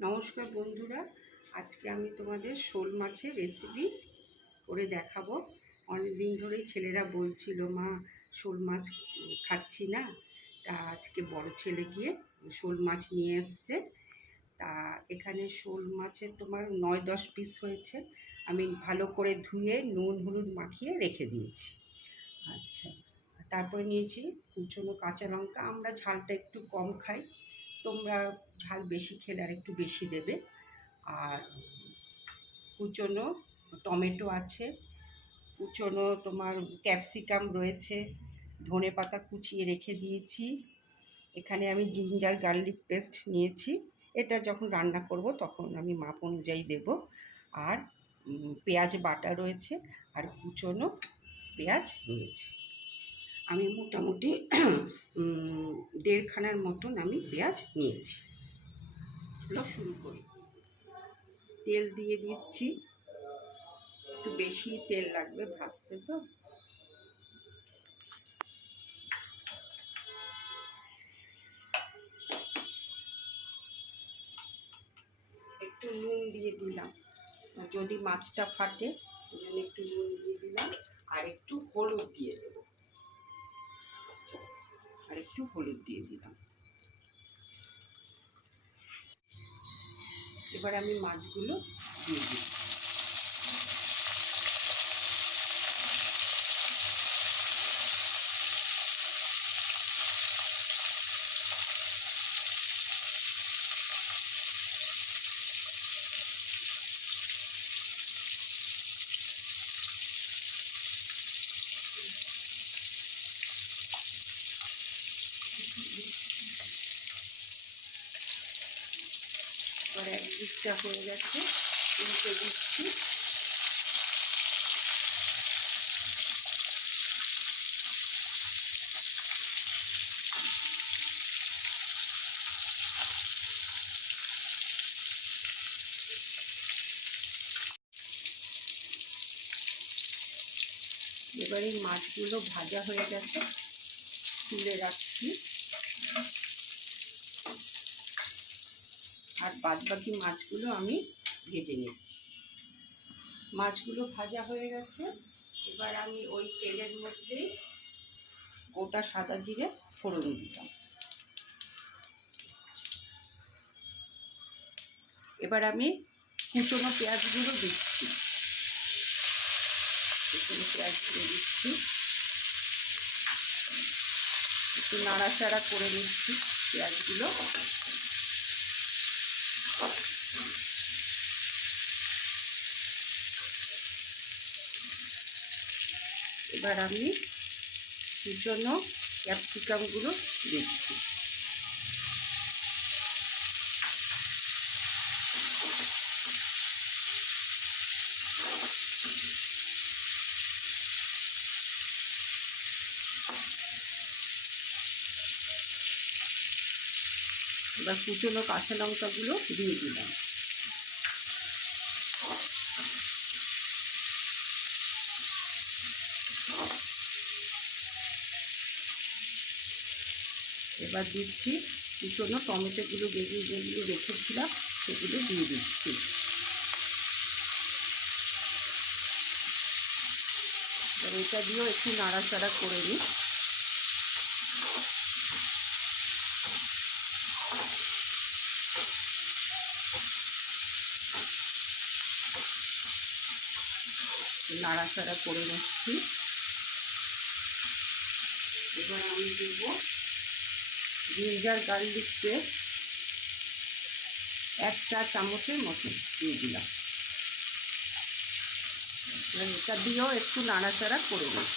নমস্কার বন্ধুরা, আজকে আমি তোমাদের শোল মাছের রেসিপি করে দেখাবো। অনেক দিন ধরেই ছেলেরা বলছিল মা শোল মাছ খাচ্ছি না, তা আজকে বড় ছেলে গিয়ে শোল মাছ নিয়ে এসছে। তা এখানে শোল মাছের তোমার 9-10 পিস হয়েছে। আমি ভালো করে ধুয়ে নুন হলুদ মাখিয়ে রেখে দিয়েছি। আচ্ছা, তারপরে নিয়েছি কুচনো কাঁচা লঙ্কা। আমরা ঝালটা একটু কম খাই, তোমরা ঝাল বেশি খেলে আর একটু বেশি দেবে। আর কুচনো টমেটো আছে, কুচনো তোমার ক্যাপসিকাম রয়েছে, ধনেপাতা কুচিয়ে রেখে দিয়েছি। এখানে আমি জিঞ্জার গার্লিক পেস্ট নিয়েছি, এটা যখন রান্না করব তখন আমি মাপ অনুযায়ী দেব। আর পেঁয়াজ বাটা রয়েছে, আর কুচনো পেঁয়াজ রয়েছে। আমি মোটামুটি 1.5খানার মতন আমি পেঁয়াজ নিয়েছি। চলো শুরু করি। তেল দিয়ে দিচ্ছি, একটু বেশি তেল লাগবে ভাজতে, তো একটু নুন দিয়ে দিলাম, যদি মাছটা ফাটে ওই জন্য একটু নুন দিয়ে দিলাম। আর একটু হলুদ দিয়ে দেবো, আর একটু হলুদ দিয়ে দিলাম। এবার আমি মাছগুলো দিয়ে দিই। এবার এক দিকটা হয়ে গেছে, উল্টে দিচ্ছি। এবার এই মাছগুলো ভাজা হয়ে গেছে, তুলে রাখছি। আর বাদবাকি মাছগুলো আমি ভেজে নিচ্ছি। মাছগুলো ভাজা হয়ে গেছে, এবার আমি ওই তেলের মধ্যে গোটা সাদা জিরে ফোড়ন দিলাম। এবার আমি কুচনো পেঁয়াজগুলো দিচ্ছি, কুচনো পেঁয়াজগুলো দিচ্ছি, একটু নাড়াচাড়া করে নিচ্ছি পেঁয়াজগুলো। এবার আমি কুচনো ক্যাপসিকামগুলো দিচ্ছি। এবার কুচনো কাঁচা লঙ্কাগুলো দিয়ে দিলাম। এবার দিচ্ছি কুচনো টমেটোগুলো যেগুলো রেখেছিলাম সেগুলো দিয়ে দিচ্ছি। এবার এটা দিয়েও একটু নাড়াচাড়া করে নিই। নাড়াচাড়া করে নিচ্ছি। এবার আমি দেব জিঞ্জার গার্লিক পেস্ট 1 চা চামচের মতো দিয়ে দিলাম। এবার এটা দিয়েও একটু নাড়াচাড়া করে নিই।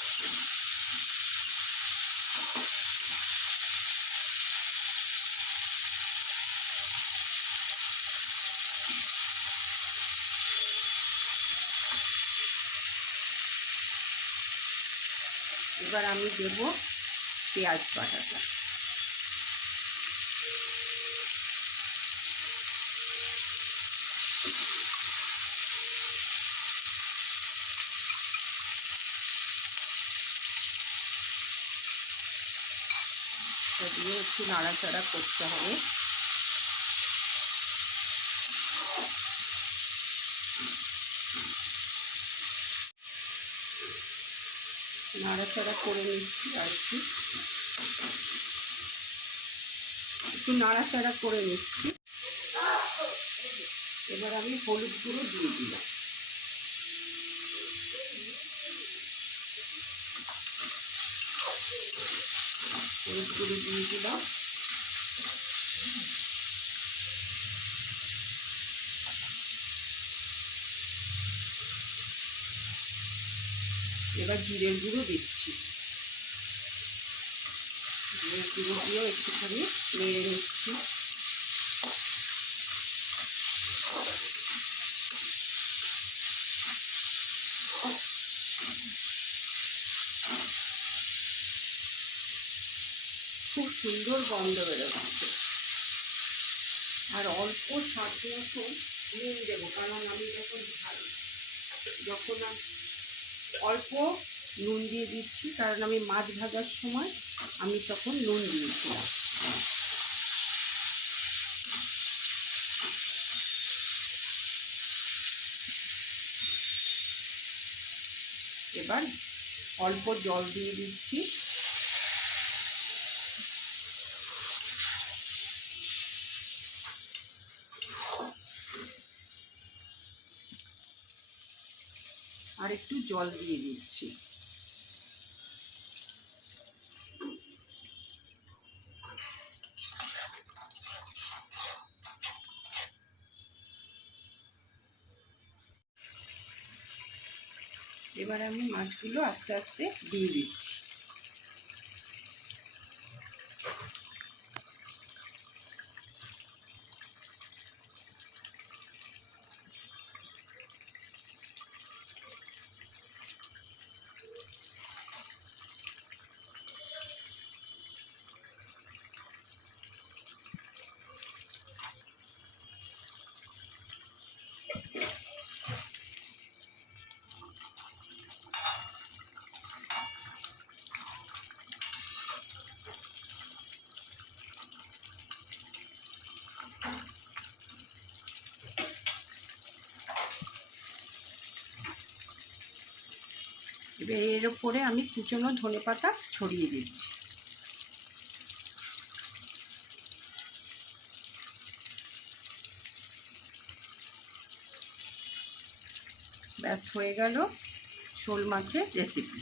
এবার আমি দেব পেঁয়াজ বাটাটা। এটা দিয়ে একটু নাড়াচাড়া করতে হবে। নাড়াচাড়া করে নিচ্ছি আর একটু নাড়াচাড়া করে নিচ্ছি। এবার আমি হলুদ গুঁড়ো দিয়ে দিলাম। হলুদ গুঁড়ো দিয়ে দিলাম। এবার জিরের গুঁড়ো দিচ্ছি। জিরের গুঁড়ো দিয়েও একটুখানি নেড়ে নিচ্ছি। খুব সুন্দর গন্ধ বেরোচ্ছে। আর অল্প স্বাদ মতন নুন দেবো, কারণ আমি যখন অল্প নুন দিয়ে দিচ্ছি, কারণ আমি মাছ ভাজার সময় আমি তখন নুন দিয়েছিলাম। এবার অল্প জল দিয়ে দিচ্ছি। আর একটু জল দিয়ে দিচ্ছি। এবার আমি মাছগুলো আস্তে আস্তে দিয়ে দিচ্ছি। এবার এর উপরে আমি কুচনো ধনেপাতা ছড়িয়ে দিচ্ছি। ব্যাস হয়ে গেল শোল মাছের রেসিপি।